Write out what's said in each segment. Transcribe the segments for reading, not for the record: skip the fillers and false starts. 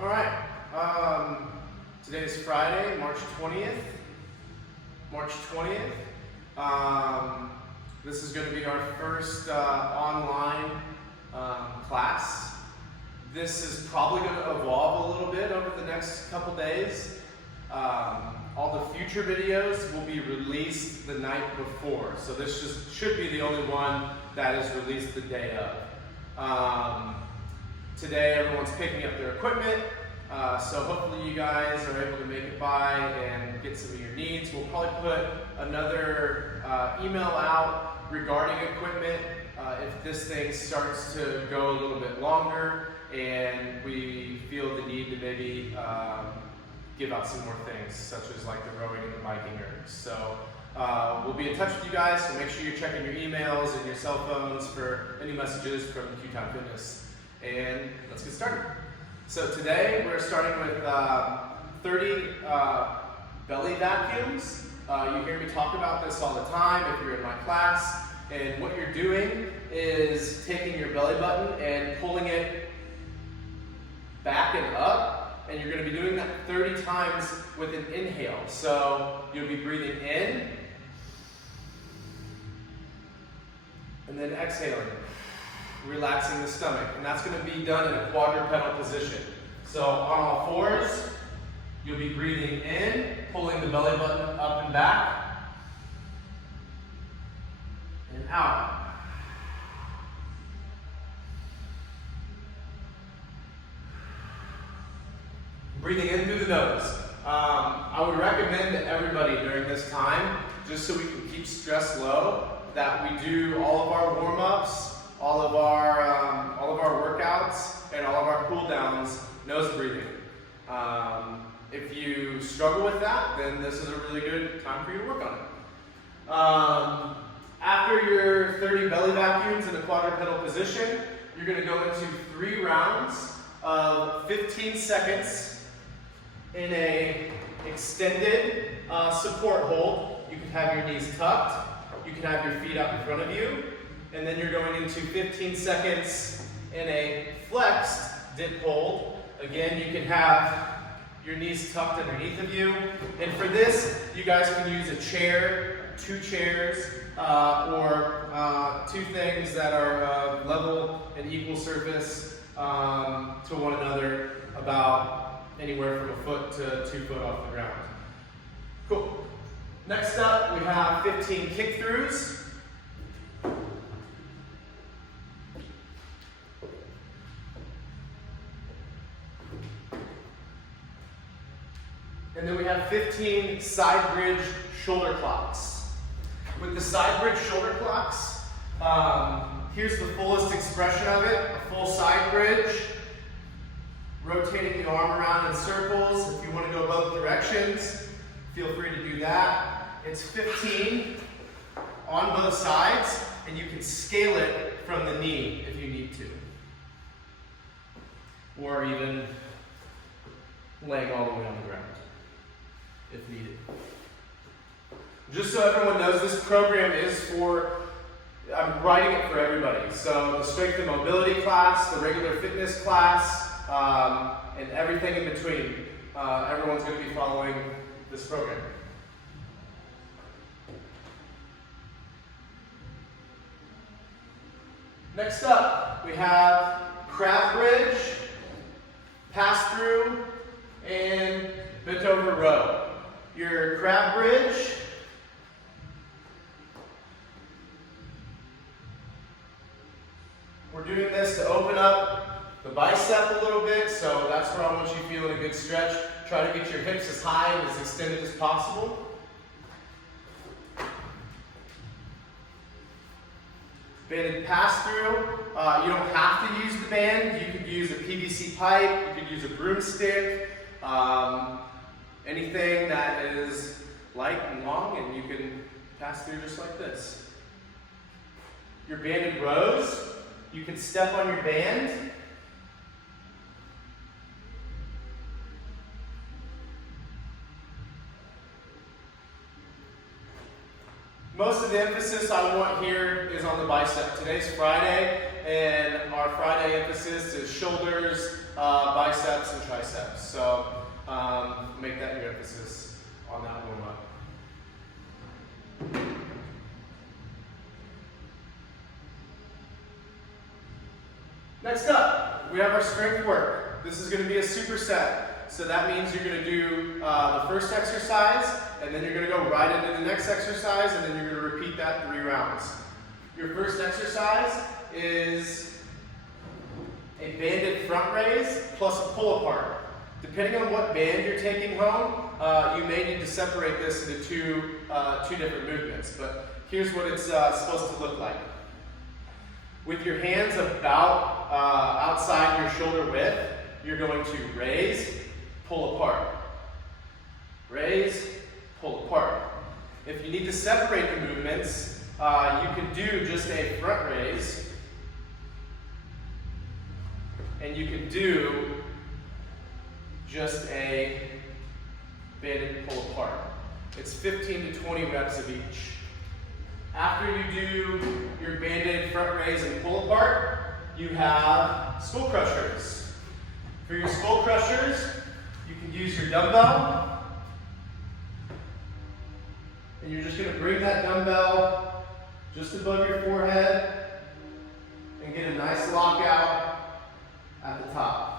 All right. Today is Friday, March 20th. This is going to be our first online class. This is probably going to evolve a little bit over the next couple days. All the future videos will be released the night before, so this just should be the only one that is released the day of. Today everyone's picking up their equipment, so hopefully you guys are able to make it by and get some of your needs. We'll probably put another email out regarding equipment if this thing starts to go a little bit longer and we feel the need to maybe give out some more things, such as like the rowing and the biking ergs. So we'll be in touch with you guys, so make sure you're checking your emails and your cell phones for any messages from Qtown Fitness. And let's get started. So today we're starting with 30 belly vacuums. You hear me talk about this all the time if you're in my class. And what you're doing is taking your belly button and pulling it back and up. And you're going to be doing that 30 times with an inhale. So you'll be breathing in and then exhaling, relaxing the stomach. And that's going to be done in a quadrupedal position. So on all fours, you'll be breathing in, pulling the belly button up and back, and out. Breathing in through the nose. I would recommend to everybody during this time, just so we can keep stress low, that we do all of our warm-ups, all of our workouts, and all of our cool downs nose breathing. If you struggle with that, then this is a really good time for you to work on it. After your 30 belly vacuums in a quadrupedal position, you're going to go into 3 rounds of 15 seconds in a extended support hold. You can have your knees tucked, you can have your feet out in front of you, and then you're going into 15 seconds in a flexed dip hold. Again, you can have your knees tucked underneath of you. And for this, you guys can use a chair, 2 chairs, or 2 things that are level and equal surface to one another, about anywhere from a foot to 2 foot off the ground. Cool. Next up, we have 15 kick throughs. And then we have 15 side bridge shoulder clocks. With the side bridge shoulder clocks, here's the fullest expression of it, a full side bridge, rotating the arm around in circles. If you want to go both directions, feel free to do that. It's 15 on both sides, and you can scale it from the knee if you need to. Or even laying all the way on the ground, if needed. Just so everyone knows, this program is for, I'm writing it for everybody. So the strength and mobility class, the regular fitness class, and everything in between. Everyone's going to be following this program. Next up, we have crab bridge, pass through, and bent over row. Your crab bridge, we're doing this to open up the bicep a little bit, so that's where I want you feeling a good stretch. Try to get your hips as high and as extended as possible. Banded pass through. You don't have to use the band. You could use a PVC pipe, you could use a broomstick, anything that is light and long, and you can pass through just like this. Your banded rows, you can step on your band. Most of the emphasis I want here is on the bicep. Today's Friday, and our Friday emphasis is shoulders, biceps and triceps. So make that your emphasis on that warm up. Next up, we have our strength work. This is going to be a superset. So that means you're going to do the first exercise, and then you're going to go right into the next exercise, and then you're going to repeat that 3 rounds. Your first exercise is a banded front raise plus a pull apart. Depending on what band you're taking home, you may need to separate this into two different movements, but here's what it's supposed to look like. With your hands about outside your shoulder width, you're going to raise, pull apart. Raise, pull apart. If you need to separate the movements, you can do just a front raise, and you can do just a banded pull apart. It's 15 to 20 reps of each. After you do your banded front raise and pull apart, you have skull crushers. For your skull crushers, you can use your dumbbell, and you're just going to bring that dumbbell just above your forehead and get a nice lockout at the top.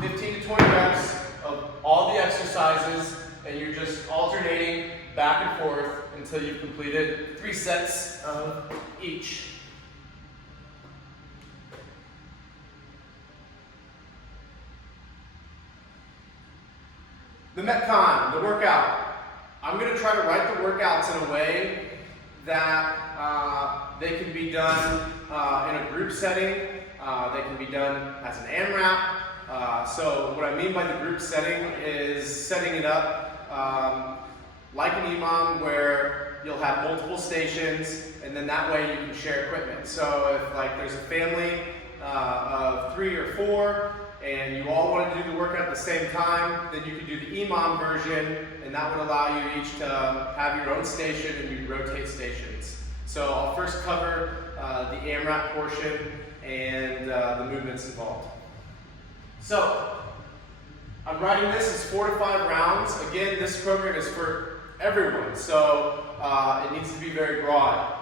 15 to 20 reps of all the exercises, and you're just alternating back and forth until you've completed 3 sets of each. The Metcon, the workout. I'm going to try to write the workouts in a way that they can be done in a group setting. They can be done as an AMRAP. So what I mean by the group setting is setting it up like an imam, where you'll have multiple stations, and then that way you can share equipment. So if like there's a family of 3 or 4, and you all want to do the workout at the same time, then you can do the imam version, and that would allow you each to have your own station, and you rotate stations. So I'll first cover the AMRAP portion and the movements involved. So I'm writing this as 4 to 5 rounds. Again, this program is for everyone, so it needs to be very broad.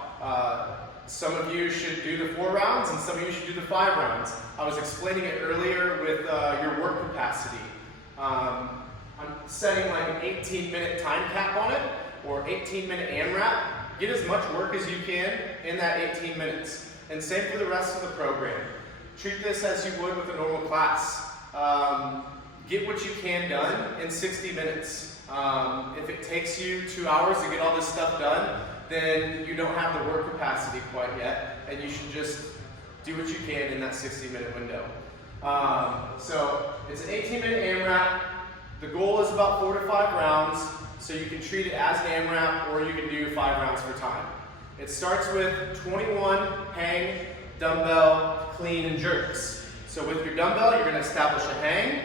Some of you should do the 4 rounds, and some of you should do the 5 rounds. I was explaining it earlier with your work capacity. I'm setting like an 18-minute time cap on it, or 18-minute AMRAP. Get as much work as you can in that 18 minutes. And same for the rest of the program. Treat this as you would with a normal class. Get what you can done in 60 minutes. If it takes you 2 hours to get all this stuff done, then you don't have the work capacity quite yet, and you should just do what you can in that 60-minute window. So it's an 18-minute AMRAP. The goal is about 4 to 5 rounds, so you can treat it as an AMRAP, or you can do 5 rounds for time. It starts with 21 hang, dumbbell, clean, and jerks. So with your dumbbell, you're going to establish a hang,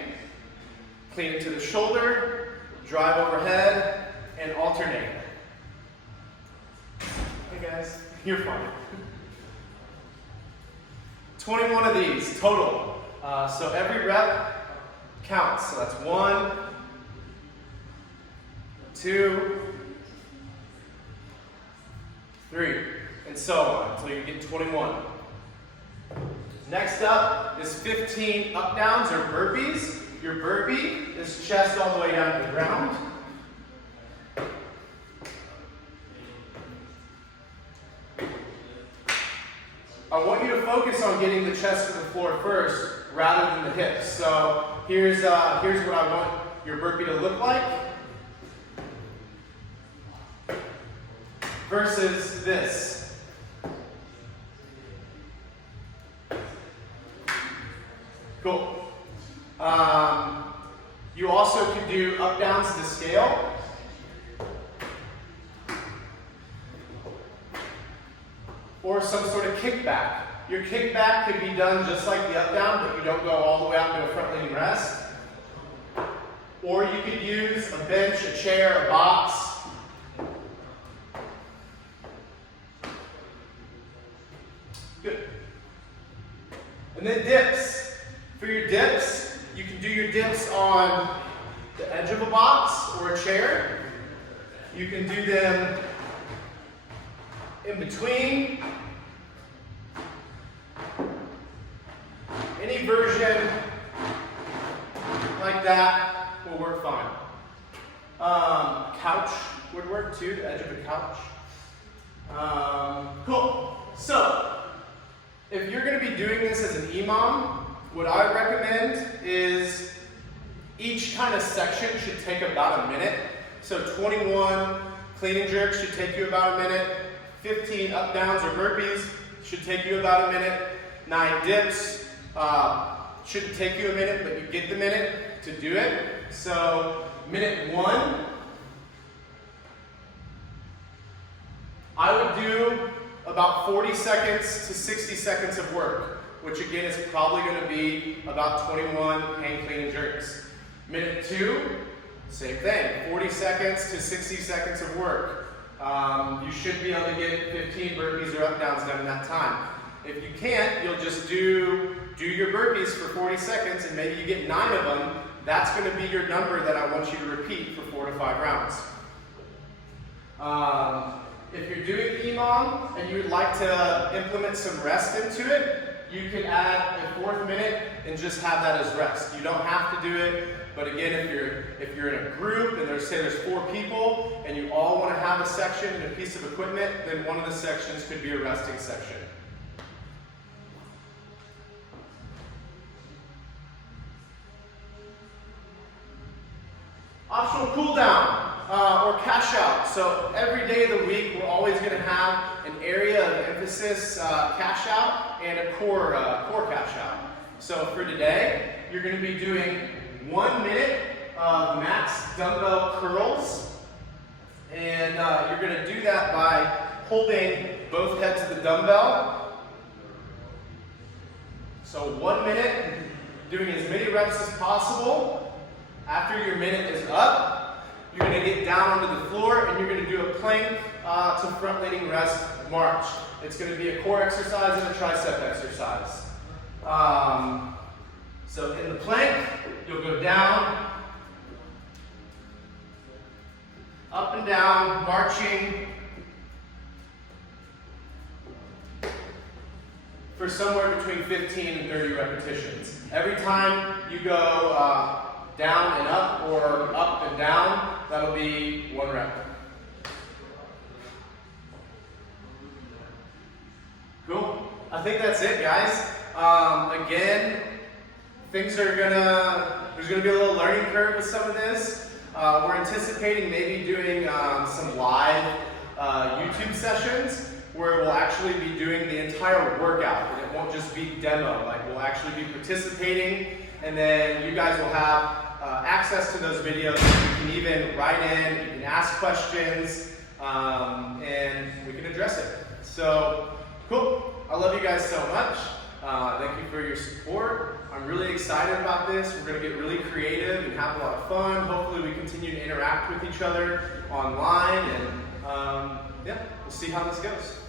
clean it to the shoulder, drive overhead, and alternate. Hey guys, you're fine. 21 of these total. So every rep counts. So that's 1, 2, 3, and so on until you get 21. Next up is 15 up downs or burpees. Your burpee is chest all the way down to the ground. I want you to focus on getting the chest to the floor first rather than the hips. So here's what I want your burpee to look like versus this. Cool. You also can do up downs to scale. Or some sort of kickback. Your kickback could be done just like the up down, but you don't go all the way out to a front leaning rest. Or you could use a bench, a chair, a box. Good. And then dips. For your dips, you can do your dips on the edge of a box or a chair. You can do them in between. Any version like that will work fine. Couch would work too, the edge of a couch. Cool. So, if you're going to be doing this as an imam, what I recommend is each kind of section should take about a minute. So 21 clean and jerks should take you about a minute. 15 up downs or burpees should take you about a minute. 9 dips shouldn't take you a minute, but you get the minute to do it. So minute 1, I would do about 40 seconds to 60 seconds of work, which again is probably going to be about 21 hang clean and jerks. Minute 2, same thing, 40 seconds to 60 seconds of work. You should be able to get 15 burpees or up downs done in that time. If you can't, you'll just do your burpees for 40 seconds and maybe you get 9 of them. That's going to be your number that I want you to repeat for 4 to 5 rounds. If you're doing imam and you would like to implement some rest into it, you can add a 4th minute and just have that as rest. You don't have to do it, but again, if you're in a group and say there's 4 people and you all want to have a section and a piece of equipment, then one of the sections could be a resting section. Optional cool down or cash out. So every day of the week, we're always going to have an area of emphasis cash out and a core cash out. So for today, you're going to be doing 1 minute of max dumbbell curls, and you're going to do that by holding both heads of the dumbbell. So 1 minute, doing as many reps as possible. After your minute is up, you're going to get down onto the floor and you're going to do a plank to front leaning rest march. It's going to be a core exercise and a tricep exercise. So in the plank, you'll go down, up and down, marching for somewhere between 15 and 30 repetitions. Every time you go down and up or up and down, that'll be 1 rep. Cool. I think that's it, guys. Again, there's gonna be a little learning curve with some of this. We're anticipating maybe doing some live YouTube sessions where we'll actually be doing the entire workout, and it won't just be demo. Like, we'll actually be participating, and then you guys will have access to those videos. You can even write in, you can ask questions, and we can address it. So, cool. I love you guys so much. Thank you for your support. I'm really excited about this. We're going to get really creative and have a lot of fun. Hopefully we continue to interact with each other online, and yeah, we'll see how this goes.